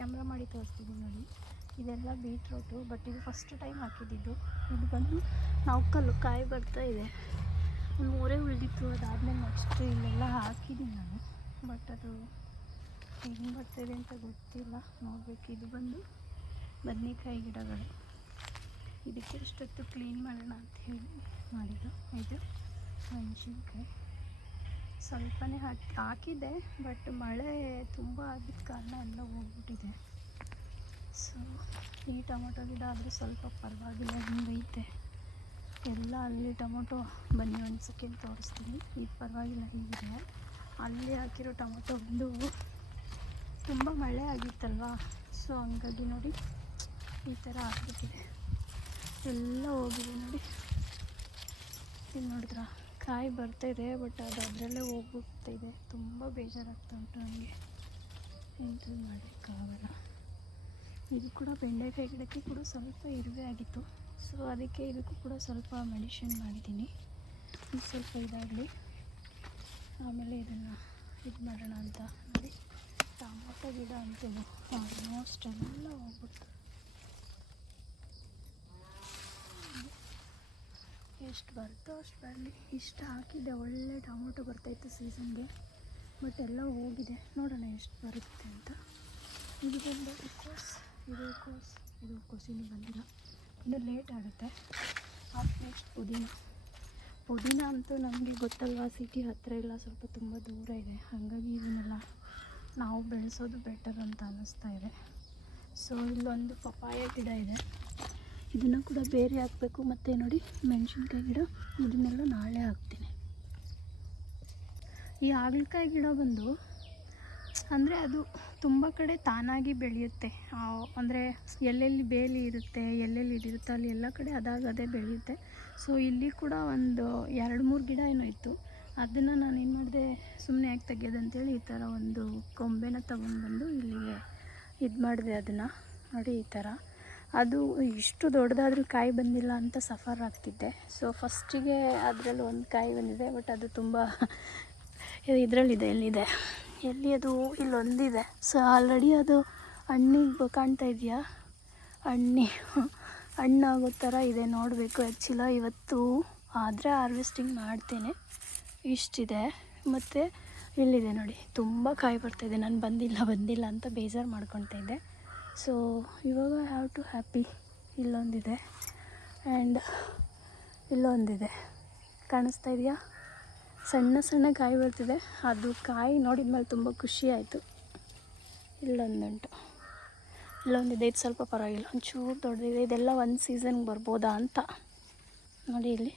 Camera ಮಾಡಿ ತೋರಿಸ್ತಿದ್ದೀನಿ ನೋಡಿ. ಇದೆಲ್ಲ ಬೀಟ್ರೋಟು, ಬಟ್ ಇದು ಫಸ್ಟ್ ಟೈಮ್ ಹಾಕಿದ್ದು. ಇದು ಬಂದು ನೌಕಲ್ಲು ಕಾಯಿ ಬರ್ತಾ ಇದೆ. ಒಂದು 3 ಉಳಿದಿತ್ತು, ಅದಾದಮೇಲೆ ನೆಕ್ಸ್ಟ್ ಇಲ್ಲೆಲ್ಲ ಹಾಕಿದ್ದೀನಿ ನಾನು. ಬಟ್ ಅದು ಹೆಂಗೆ ಬರ್ತಾಯಿದೆ ಅಂತ ಗೊತ್ತಿಲ್ಲ, ನೋಡಬೇಕು. ಇದು ಬಂದು ಬದನೆಕಾಯಿ ಗಿಡಗಳು. ಇದಕ್ಕೆ ಇಷ್ಟೊತ್ತು ಕ್ಲೀನ್ ಮಾಡೋಣ ಅಂತ ಹೇಳಿ ಮಾಡಿದ್ದು. ಇದು ಮೆಣಸಿನ್ಕಾಯಿ ಸ್ವಲ್ಪನೇ ಹಾಕಿದ್ದೆ, ಬಟ್ ಮಳೆ ತುಂಬ ಆಗಿದ್ದ ಕಾರಣ ಎಲ್ಲ ಹೋಗ್ಬಿಟ್ಟಿದೆ. ಸೊ ಈ ಟೊಮೊಟೊ ಗಿಡ ಆದರೆ ಸ್ವಲ್ಪ ಪರವಾಗಿಲ್ಲ, ಹಿಂಗೈತೆ ಎಲ್ಲ. ಅಲ್ಲಿ ಟೊಮೊಟೊ ಬನ್ನಿ ಒಂದು ಸೆಕೆಂಡ್ ತೋರಿಸ್ತೀನಿ. ಇದು ಪರವಾಗಿಲ್ಲ, ಹೀಗಿದೆ. ಅಲ್ಲಿ ಹಾಕಿರೋ ಟೊಮೊಟೊ ಒಂದು ತುಂಬ ಮಳೆ ಆಗಿತ್ತಲ್ವ, ಸೊ ಹಂಗಾಗಿ ನೋಡಿ ಈ ಥರ ಆಗ್ಬಿಟ್ಟಿದೆ, ಎಲ್ಲ ಹೋಗಿದೆ ನೋಡಿ. ಇಲ್ಲಿ ನೋಡಿದ್ರ ಕಾಯಿ ಬರ್ತಾಯಿದೆ, ಬಟ್ ಅದು ಅದರಲ್ಲೇ ಹೋಗ್ಬಿಡ್ತಾಯಿದೆ. ತುಂಬ ಬೇಜಾರಾಗ್ತಾ ಉಂಟು ನನಗೆ, ಎಂಥದ್ದು ಮಾಡಲಿಕ್ಕಾಗಲ್ಲ. ಇದು ಕೂಡ ಬೆಂಡೆಕಾಯಿ ಗಿಡಕ್ಕೆ ಕೂಡ ಸ್ವಲ್ಪ ಇರುವೆ ಆಗಿತ್ತು, ಸೊ ಅದಕ್ಕೆ ಇದಕ್ಕೂ ಕೂಡ ಸ್ವಲ್ಪ ಮೆಡಿಷನ್ ಮಾಡಿದ್ದೀನಿ. ಇದು ಸ್ವಲ್ಪ ಇದಾಗಲಿ, ಆಮೇಲೆ ಇದನ್ನು ಇದು ಮಾಡೋಣ ಅಂತ ನೋಡಿ. ಟೊಮೊಟೊ ಗಿಡ ಅಂತೂ ಆಲ್ಮೋಸ್ಟ್ ಎಲ್ಲ ಹೋಗ್ಬಿಡ್ತು. ಎಷ್ಟು ಬರ್ತೋ ಅಷ್ಟು ಬರಲಿ. ಇಷ್ಟು ಹಾಕಿದ್ದೆ, ಒಳ್ಳೆ ಟೊಮೊಟೊ ಬರ್ತಾಯಿತ್ತು ಸೀಸನ್ಗೆ, ಬಟ್ ಎಲ್ಲ ಹೋಗಿದೆ. ನೋಡೋಣ ಎಷ್ಟು ಬರುತ್ತೆ ಅಂತ. ಇದು ಬಂದು ಇದು ಕೋಸು ಬಂದಿಲ್ಲ, ಇನ್ನು ಲೇಟ್ ಆಗುತ್ತೆ. ನೆಕ್ಸ್ಟ್ ಪುದೀನ ಅಂತೂ ನಮಗೆ ಗೊತ್ತಲ್ವ, ಸಿಟಿ ಹತ್ತಿರ ಇಲ್ಲ, ಸ್ವಲ್ಪ ತುಂಬ ದೂರ ಇದೆ. ಹಾಗಾಗಿ ಇದನ್ನೆಲ್ಲ ನಾವು ಬೆಳೆಸೋದು ಬೆಟರ್ ಅಂತ ಅನ್ನಿಸ್ತಾ ಇದೆ. ಸೊ ಇಲ್ಲೊಂದು ಪಪಾಯ ಗಿಡ ಇದೆ, ಇದನ್ನು ಕೂಡ ಬೇರೆ ಹಾಕಬೇಕು. ಮತ್ತು ನೋಡಿ ಮೆಣಸಿನ್ಕಾಯಿ ಗಿಡ, ಇದನ್ನೆಲ್ಲ ನಾಳೆ ಹಾಕ್ತೀನಿ. ಈ ಹಾಗಲಕಾಯಿ ಗಿಡ ಬಂದು ಅಂದರೆ ಅದು ತುಂಬ ಕಡೆ ತಾನಾಗಿ ಬೆಳೆಯುತ್ತೆ. ಅಂದರೆ ಎಲ್ಲೆಲ್ಲಿ ಬೇಲಿ ಇರುತ್ತೆ, ಎಲ್ಲೆಲ್ಲಿ ಇದಿರುತ್ತೆ, ಅಲ್ಲಿ ಎಲ್ಲ ಕಡೆ ಅದೇ ಬೆಳೆಯುತ್ತೆ. ಸೊ ಇಲ್ಲಿ ಕೂಡ ಒಂದು 2-3 ಗಿಡ ಏನೋ ಇತ್ತು. ಅದನ್ನು ನಾನು ಏನು ಮಾಡಿದೆ, ಸುಮ್ಮನೆ ಯಾಕೆ ತೆಗೆಯೋದಂತೇಳಿ ಈ ಥರ ಒಂದು ಕೊಂಬೆನ ತೊಗೊಂಡ್ಬಂದು ಇಲ್ಲಿಗೆ ಇದು ಮಾಡಿದೆ. ಅದನ್ನು ನೋಡಿ ಈ ಥರ. ಅದು ಇಷ್ಟು ದೊಡ್ಡದಾದರೂ ಕಾಯಿ ಬಂದಿಲ್ಲ ಅಂತ ಸಫರ್ ಆಗ್ತಿದ್ದೆ. ಸೊ ಫಸ್ಟಿಗೆ ಅದರಲ್ಲಿ ಒಂದು ಕಾಯಿ ಬಂದಿದೆ, ಬಟ್ ಅದು ತುಂಬ ಇದರಲ್ಲಿದೆ. ಎಲ್ಲಿ ಅದು ಇಲ್ಲೊಂದಿದೆ. ಸೊ ಆಲ್ರೆಡಿ ಅದು ಹಣ್ಣಿಗೆ ಕಾಣ್ತಾ ಇದೆಯಾ, ಹಣ್ಣಾಗೋ ಥರ ಇದೆ. ನೋಡಬೇಕು. ಆ್ಯಕ್ಚುಲ ಇವತ್ತು ಆದರೆ ಹಾರ್ವೆಸ್ಟಿಂಗ್ ಮಾಡ್ತೇನೆ. ಇಷ್ಟಿದೆ. ಮತ್ತು ಇಲ್ಲಿದೆ ನೋಡಿ, ತುಂಬ ಕಾಯಿ ಬರ್ತಾಯಿದೆ. ನಾನು ಬಂದಿಲ್ಲ ಅಂತ ಬೇಜಾರು ಮಾಡ್ಕೊತಾ ಇದ್ದೆ. ಸೊ ಇವಾಗ ಹ್ಯಾವ್ ಟು ಹ್ಯಾಪಿ. ಇಲ್ಲೊಂದಿದೆ ಆ್ಯಂಡ್ ಇಲ್ಲೊಂದಿದೆ, ಕಾಣಿಸ್ತಾ ಇದೆಯಾ? ಸಣ್ಣ ಕಾಯಿ ಬರ್ತಿದೆ. ಅದು ಕಾಯಿ ನೋಡಿದ ಮೇಲೆ ತುಂಬ ಖುಷಿ ಆಯಿತು. ಇಲ್ಲೊಂದಿದೆ. ಇದು ಸ್ವಲ್ಪ ಪರವಾಗಿಲ್ಲ, ಒಂಚೂರು ದೊಡ್ಡದಿದೆ. ಇದೆಲ್ಲ ಒಂದು ಸೀಸನ್ಗೆ ಬರ್ಬೋದಾ ಅಂತ ನೋಡಿ. ಇಲ್ಲಿ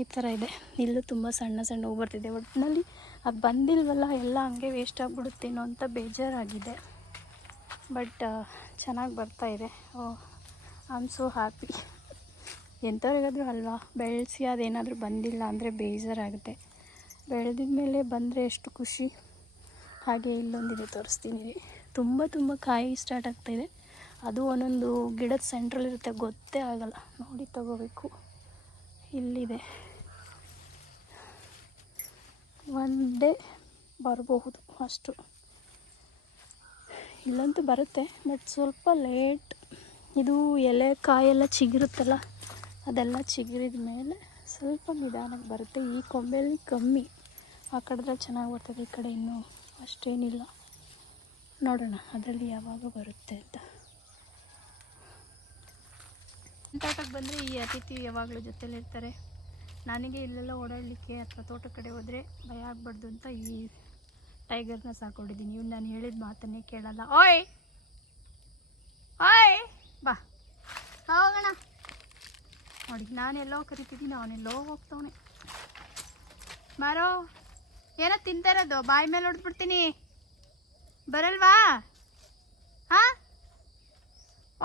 ಈ ಥರ ಇದೆ. ಇಲ್ಲೂ ತುಂಬ ಸಣ್ಣ ಹೂ ಬರ್ತಿದೆ. ಒಟ್ಟಿನಲ್ಲಿ ಅದು ಬಂದಿಲ್ವಲ್ಲ, ಎಲ್ಲ ಹಂಗೆ ವೇಸ್ಟ್ ಆಗಿಬಿಡುತ್ತೇನೋ ಅಂತ ಬೇಜಾರಾಗಿದೆ. ಬಟ್ ಚೆನ್ನಾಗಿ ಬರ್ತಾಯಿದೆ. I am so happy. ಎಂಥವ್ರಿಗಾದರೂ ಅಲ್ವಾ, ಬೆಳೆಸಿ ಅದೇನಾದರೂ ಬಂದಿಲ್ಲ ಅಂದರೆ ಬೇಜಾರಾಗುತ್ತೆ. ಬೆಳೆದಿದ ಮೇಲೆ ಬಂದರೆ ಎಷ್ಟು ಖುಷಿ. ಹಾಗೆ ಇಲ್ಲೊಂದಿದೆ, ತೋರಿಸ್ತೀನಿ. ತುಂಬ ಕಾಯಿ ಸ್ಟಾರ್ಟ್ ಆಗ್ತಾಯಿದೆ. ಅದು ಒಂದೊಂದು ಗಿಡದ ಸೆಂಟ್ರಲ್ಲಿರುತ್ತೆ, ಗೊತ್ತೇ ಆಗಲ್ಲ. ನೋಡಿ ತಗೋಬೇಕು. ಇಲ್ಲಿದೆ, ಒನ್ ಡೇ ಬರಬಹುದು ಅಷ್ಟು. ಇಲ್ಲಂತೂ ಬರುತ್ತೆ, ಬಟ್ ಸ್ವಲ್ಪ ಲೇಟ್. ಇದು ಎಲೆ ಕಾಯೆಲ್ಲ ಚಿಗುರುತ್ತಲ್ಲ, ಅದೆಲ್ಲ ಚಿಗುರಿದ ಮೇಲೆ ಸ್ವಲ್ಪ ನಿಧಾನಕ್ಕೆ ಬರುತ್ತೆ. ಈ ಕೊಂಬೆಯಲ್ಲಿ ಕಮ್ಮಿ, ಆ ಕಡೆದಲ್ಲಿ ಚೆನ್ನಾಗಿ ಬರ್ತದೆ, ಈ ಕಡೆ ಇನ್ನೂ ಅಷ್ಟೇನಿಲ್ಲ. ನೋಡೋಣ ಅದರಲ್ಲಿ ಯಾವಾಗ ಬರುತ್ತೆ ಅಂತ. ತೋಟಕ್ಕೆ ಬಂದರೆ ಈ ಅತಿಥಿ ಯಾವಾಗಲೂ ಜೊತೆಲಿರ್ತಾರೆ. ನನಗೆ ಇಲ್ಲೆಲ್ಲ ಓಡಾಡಲಿಕ್ಕೆ ಅಥವಾ ತೋಟ ಕಡೆ ಹೋದರೆ ಭಯ ಆಗಬಾರ್ದು ಅಂತ ಈ ಟೈಗರ್ನ ಸಾಕೊಂಡಿದ್ದೀನಿ. ಇವ್ನು ನಾನು ಹೇಳಿದ ಮಾತನ್ನೇ ಕೇಳಲ್ಲ. ಓಯ್ ಬಾ ಹೋಗೋಣ. ನೋಡಿ, ನಾನೆಲ್ಲೋ ಕರಿತಿದ್ದೀನಿ, ಅವನೆಲ್ಲೋ ಹೋಗ್ತವನೆ. ಬಾರೋ, ಏನೋ ತಿಂತಾ ಇರೋದು, ಬಾಯಿ ಮೇಲೆ ಹೊಡೆದ್ಬಿಡ್ತೀನಿ. ಬರಲ್ವಾ? ಹಾಂ,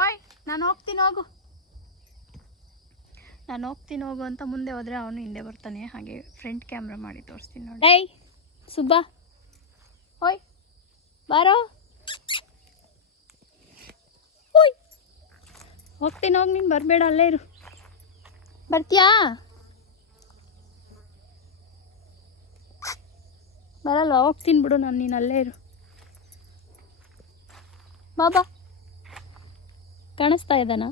ಓಯ್ ನಾನು ಹೋಗ್ತೀನಿ ಹೋಗು ಅಂತ ಮುಂದೆ ಹೋದರೆ ಅವನು ಹಿಂದೆ ಬರ್ತಾನೆ. ಹಾಗೆ ಫ್ರಂಟ್ ಕ್ಯಾಮ್ರಾ ಮಾಡಿ ತೋರಿಸ್ತೀನಿ ನೋಡಿ. ಏಯ್ ಸುಬ್ಬಾ, ಓಯ್ ಬಾರೋ, ಓಯ್ ಹೋಗ್ತೀನಿ, ಹೋಗಿ ನೀನು ಬರಬೇಡ, ಅಲ್ಲೇ ಇರು. ಬರ್ತೀಯಾ? ಬರಲ್ವಾ? ಹೋಗ್ತೀನಿ ಬಿಡು ನಾನು, ನೀನು ಅಲ್ಲೇ ಇರು. ಬಾಬಾ ಕಾಣಿಸ್ತಾ ಇದ್ದಾನ?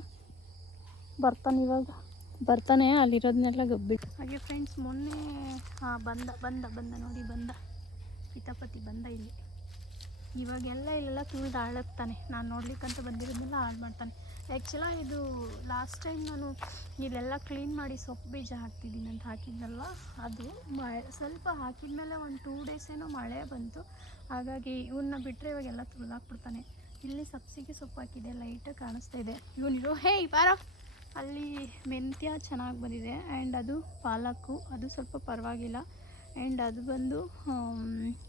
ಬರ್ತಾನೆ ಇವಾಗ, ಬರ್ತಾನೆ. ಅಲ್ಲಿರೋದನ್ನೆಲ್ಲ ಗಬ್ಬಿಟ್ಟು ಹಾಗೆ ಫ್ರೆಂಡ್ಸ್. ಮೊನ್ನೆ ಬಂದ ನೋಡಿ, ಬಂದ ಪಿತಾಪತಿ ಬಂದ ಇಲ್ಲಿ. ಇವಾಗೆಲ್ಲ ಇಲ್ಲೆಲ್ಲ ತುಳಿದು ಹಾಳಾಗ್ತಾನೆ. ನಾನು ನೋಡ್ಲಿಕ್ಕಂತ ಬಂದಿರೋದನ್ನೆಲ್ಲ ಹಾಳು ಮಾಡ್ತಾನೆ. ಆ್ಯಕ್ಚುಲ ಇದು ಲಾಸ್ಟ್ ಟೈಮ್ ನಾನು ಇಲ್ಲೆಲ್ಲ ಕ್ಲೀನ್ ಮಾಡಿ ಸೊಪ್ಪು ಬೀಜ ಹಾಕ್ತಿದ್ದೀನಿ ಅಂತ ಹಾಕಿದ್ನಲ್ವ, ಅದು ಸ್ವಲ್ಪ ಹಾಕಿದ್ಮೇಲೆ ಒಂದು 2 days ಏನೋ ಮಳೆ ಬಂತು. ಹಾಗಾಗಿ ಇವನ್ನ ಬಿಟ್ಟರೆ ಇವಾಗೆಲ್ಲ ತುಳಿದಾಕ್ಬಿಡ್ತಾನೆ. ಇಲ್ಲಿ ಸಬ್ಸಿಗೆ ಸೊಪ್ಪು ಹಾಕಿದೆ, ಲೈಟಾಗಿ ಕಾಣಿಸ್ತಾ ಇದೆ. ಇವನಿರೋ ಹೇ ಬಾರ. ಅಲ್ಲಿ ಮೆಂತ್ಯ ಚೆನ್ನಾಗಿ ಬಂದಿದೆ. ಆ್ಯಂಡ್ ಅದು ಪಾಲಕ್ಕು, ಅದು ಸ್ವಲ್ಪ ಪರವಾಗಿಲ್ಲ. ಆ್ಯಂಡ್ ಅದು ಬಂದು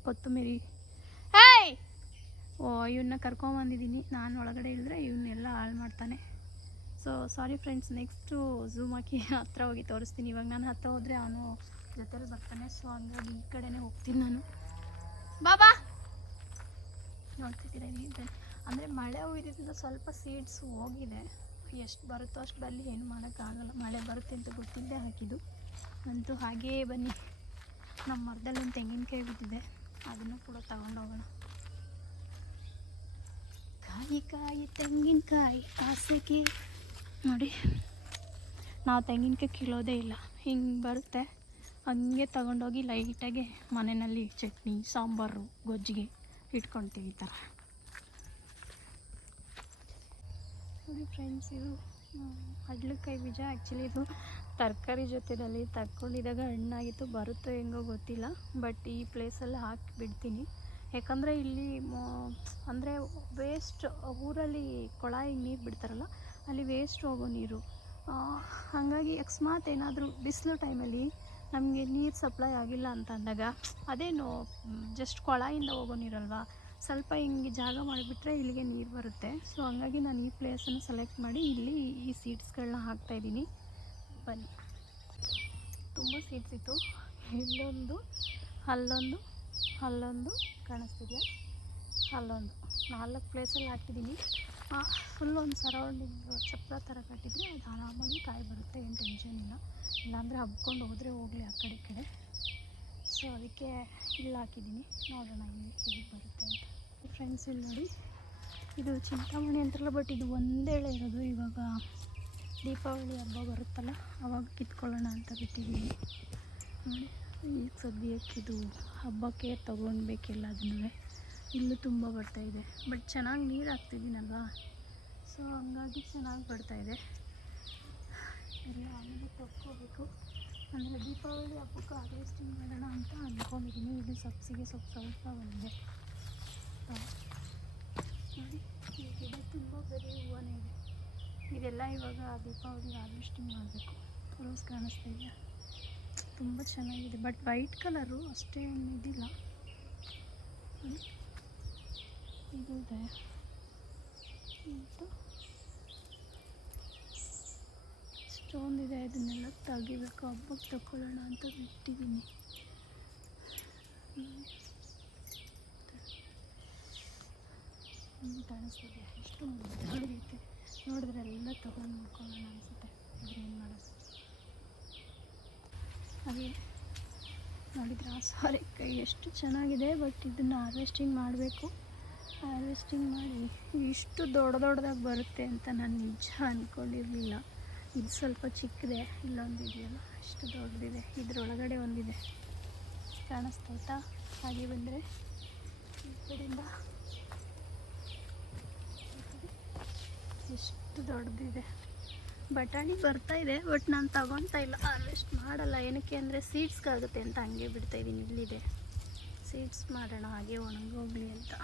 ಕೊತ್ತಂಬರಿ. ಹೇಯ್ ಇವನ್ನ ಕರ್ಕೊಂಬಂದಿದ್ದೀನಿ. ನಾನು ಒಳಗಡೆ ಇಳಿದ್ರೆ ಇವನ್ನೆಲ್ಲ ಹಾಳು ಮಾಡ್ತಾನೆ. So sorry friends, next zoom ಹಾಕಿ ಹತ್ರ ಹೋಗಿ ತೋರಿಸ್ತೀನಿ. ಇವಾಗ ನಾನು ಹತ್ರ ಹೋದರೆ ಅವನು ಜೊತೆಲಿ ಬರ್ತಾನೆ. ಸೊ ಹಂಗಾಗಿ ಈ ಕಡೆನೇ ಹೋಗ್ತೀನಿ ನಾನು. ಬಾಬಾ ನೋಡ್ತಿದ್ದೀರಾ ಇದೆ ಅಂದರೆ ಮಳೆ ಹೋಗಿದ್ದರಿಂದ ಸ್ವಲ್ಪ ಸೀಡ್ಸ್ ಹೋಗಿದೆ. ಎಷ್ಟು ಬರುತ್ತೋ ಅಷ್ಟು ಬಲ್ಲಿ ಏನು ಮಾಡೋಕ್ಕಾಗಲ್ಲ. ಮಳೆ ಬರುತ್ತೆ ಅಂತ ಗೊತ್ತಿದ್ದೇ ಹಾಕಿದ್ದು. ಅಂತೂ ಹಾಗೇ ಬನ್ನಿ. ನಮ್ಮ ಮರದಲ್ಲಿ ಒಂದು ತೆಂಗಿನಕಾಯಿ ಬಿದ್ದಿದೆ, ಅದನ್ನು ಕೂಡ ತಗೊಂಡೋಗೋಣ. ಕಾಯಿ ತೆಂಗಿನಕಾಯಿ ಕಾಸಿಗೆ ನೋಡಿ. ನಾವು ತೆಂಗಿನಕಾಯಿ ಕೀಳೋದೇ ಇಲ್ಲ, ಹಿಂಗೆ ಬರುತ್ತೆ ಹಂಗೆ ತಗೊಂಡೋಗಿ ಲೈಟಾಗಿ ಮನೆಯಲ್ಲಿ ಚಟ್ನಿ, ಸಾಂಬಾರು, ಗೊಜ್ಜಿಗೆ ಇಟ್ಕೊಳ್ತೀವಿ ಈ ಥರ ನೋಡಿ ಫ್ರೆಂಡ್ಸ್. ಇದು ಕಡಲೆಕಾಯಿ ಬೀಜ. ಆ್ಯಕ್ಚುಲಿ ಇದು ತರಕಾರಿ ಜೊತೆಯಲ್ಲಿ ತಕ್ಕೊಂಡಿದ್ದಾಗ ಹಣ್ಣಾಗಿತ್ತು. ಬರುತ್ತೋ ಹೆಂಗೋ ಗೊತ್ತಿಲ್ಲ, ಬಟ್ ಈ ಪ್ಲೇಸಲ್ಲಿ ಹಾಕಿ ಬಿಡ್ತೀನಿ. ಯಾಕಂದರೆ ಇಲ್ಲಿ ಅಂದರೆ ವೇಸ್ಟ್, ಊರಲ್ಲಿ ಕೊಳಾಯಿಗೆ ನೀರು ಬಿಡ್ತಾರಲ್ಲ, ಅಲ್ಲಿ ವೇಸ್ಟ್ ಹೋಗೋ ನೀರು. ಹಾಗಾಗಿ ಅಕಸ್ಮಾತ್ ಏನಾದರೂ ಬಿಸಿಲು ಟೈಮಲ್ಲಿ ನಮಗೆ ನೀರು ಸಪ್ಲೈ ಆಗಿಲ್ಲ ಅಂತ ಅಂದಾಗ, ಅದೇನು ಜಸ್ಟ್ ಕೊಳಾಯಿಂದ ಹೋಗೋ ನೀರಲ್ವಾ, ಸ್ವಲ್ಪ ಹಿಂಗೆ ಜಾಗ ಮಾಡಿಬಿಟ್ರೆ ಇಲ್ಲಿಗೆ ನೀರು ಬರುತ್ತೆ. ಸೊ ಹಂಗಾಗಿ ನಾನು ಈ ಪ್ಲೇಸನ್ನು ಸೆಲೆಕ್ಟ್ ಮಾಡಿ ಇಲ್ಲಿ ಈ ಸೀಡ್ಸ್ಗಳನ್ನ ಹಾಕ್ತಾಯಿದ್ದೀನಿ. ಬನ್ನಿ. ತುಂಬ ಸೀಡ್ಸ್ ಇತ್ತು. ಇಲ್ಲೊಂದು, ಅಲ್ಲೊಂದು ಕಾಣಿಸ್ತಿದೆಯಾ, ಅಲ್ಲೊಂದು 4 ಪ್ಲೇಸಲ್ಲಿ ಹಾಕಿದ್ದೀನಿ. ಫುಲ್ ಒಂದು ಸರೌಂಡಿಂಗ್ ಚಪ್ಪರ ಥರ ಕಟ್ಟಿದರೆ ಅದು ಆರಾಮಾಗಿ ಕಾಯಿ ಬರುತ್ತೆ, ಏನು ಟೆನ್ಷನ್ ಇಲ್ಲ. ಇಲ್ಲಾಂದರೆ ಹಬ್ಕೊಂಡು ಹೋದರೆ ಹೋಗಲಿ ಆ ಕಡೆ ಈ ಕಡೆ. ಸೊ ಅದಕ್ಕೆ ಇಲ್ಲಿ ಹಾಕಿದ್ದೀನಿ. ನೋಡೋಣ ಇಲ್ಲಿ ಹೇಗೆ ಬರುತ್ತೆ ಅಂತ. ಫ್ರೆಂಡ್ಸ್ ಇಲ್ಲಿ ನೋಡಿ, ಇದು ಚಿಂತಾಮಣಿ ಅಂತಾರಲ್ಲ, ಬಟ್ ಇದು ಒಂದೇಳೆ ಇರೋದು. ಇವಾಗ ದೀಪಾವಳಿ ಹಬ್ಬ ಬರುತ್ತಲ್ಲ, ಆವಾಗ ಕಿತ್ಕೊಳ್ಳೋಣ ಅಂತ ಬಿಟ್ಟಿದ್ದೀನಿ ನೋಡಿ. ಈಗ ಸದ್ಯಕ್ಕೆ ಇದು ಹಬ್ಬಕ್ಕೆ ತೊಗೊಳ್ಬೇಕೆಲ್ಲ ಅದನ್ನೂ. ಇಲ್ಲೂ ತುಂಬ ಬರ್ತಾಯಿದೆ, ಬಟ್ ಚೆನ್ನಾಗಿ ನೀರು ಹಾಕ್ತಿದ್ದೀನಲ್ವಾ, ಸೊ ಹಂಗಾಗಿ ಚೆನ್ನಾಗಿ ಬರ್ತಾಯಿದೆ. ಎಲ್ಲ ಆಮೇಲೆ ತೊಗೋಬೇಕು. ಅಂದರೆ ದೀಪಾವಳಿ ಹಬ್ಬಕ್ಕೆ ಹಾರ್ವೆಸ್ಟಿಂಗ್ ಮಾಡೋಣ ಅಂತ ಅಂದ್ಕೊಂಡಿದ್ದೀನಿ. ಇದು ಸಬ್ಸಿಗೆ ಸ್ವಲ್ಪ ಬಂದಿದೆ ನೋಡಿ. ಈ ಗಿಡ ತುಂಬ ಬರೀ ಹೂವನೇ ಇದೆ. ಇದೆಲ್ಲ ಇವಾಗ ದೀಪಾವಳಿ ಹಾರ್ವೆಸ್ಟಿಂಗ್ ಮಾಡಬೇಕು. ರೋಸ್ ಕಾಣಿಸ್ತಾ ಇದೆಯಾ, ತುಂಬ ಚೆನ್ನಾಗಿದೆ. ಬಟ್ ವೈಟ್ ಕಲರು ಅಷ್ಟೇನು ಇದಿಲ್ಲ. ಇದು ಇದೆ, ಇಷ್ಟೊಂದಿದೆ. ಇದನ್ನೆಲ್ಲ ತೆಗಿಬೇಕು, ಹಬ್ಬಕ್ಕೆ ತಗೊಳ್ಳೋಣ ಅಂತ ಬಿಟ್ಟಿದ್ದೀನಿ. ಕಾಣಿಸ್ತಿದೆ, ಎಷ್ಟು ಮುದ್ದಾಗೈತೆ ನೋಡಿದ್ರೆ. ಎಲ್ಲ ತೊಗೊಂಡು ನೋಡ್ಕೊಳ್ಳೋಣ ಅನಿಸುತ್ತೆ, ಆದರೆ ಏನು ಮಾಡೋದು. ಹಾಗೆ ನೋಡಿದ್ರೆ ಆ ಸೋರೆಕಾಯಿ ಎಷ್ಟು ಚೆನ್ನಾಗಿದೆ. ಬಟ್ ಇದನ್ನು ಹಾರ್ವೆಸ್ಟಿಂಗ್ ಮಾಡಬೇಕು. ಹಾರ್ವೆಸ್ಟಿಂಗ್ ಮಾಡಿ ಇಷ್ಟು ದೊಡ್ಡದಾಗಿ ಬರುತ್ತೆ ಅಂತ ನಾನು ನಿಜ ಅಂದ್ಕೊಂಡಿರಲಿಲ್ಲ. ಇದು ಸ್ವಲ್ಪ ಚಿಕ್ಕದೆ, ಇಲ್ಲೊಂದು ಇದೆಯಲ್ಲ ಅಷ್ಟು ದೊಡ್ಡದಿದೆ. ಇದರೊಳಗಡೆ ಒಂದಿದೆ, ಕಾಣಿಸ್ತಾಯ್ತಾ? ಹಾಗೆ ಬಂದರೆ ಈ ಕಡೆಯಿಂದ ಎಷ್ಟು ದೊಡ್ಡದಿದೆ. ಬಟಾಣಿ ಬರ್ತಾಯಿದೆ, ಬಟ್ ನಾನು ತಗೊತಾ ಇಲ್ಲ, ಹಾರ್ವೆಸ್ಟ್ ಮಾಡಲ್ಲ. ಏನಕ್ಕೆ ಅಂದರೆ ಸೀಡ್ಸ್ಗಾಗುತ್ತೆ ಅಂತ ಹಂಗೆ ಬಿಡ್ತಾಯಿದ್ದೀನಿ. ಇಲ್ಲಿದೆ ಸೀಡ್ಸ್ ಮಾಡೋಣ, ಹಾಗೆ ಒಣಗೋಗ್ಲಿ ಅಂತ.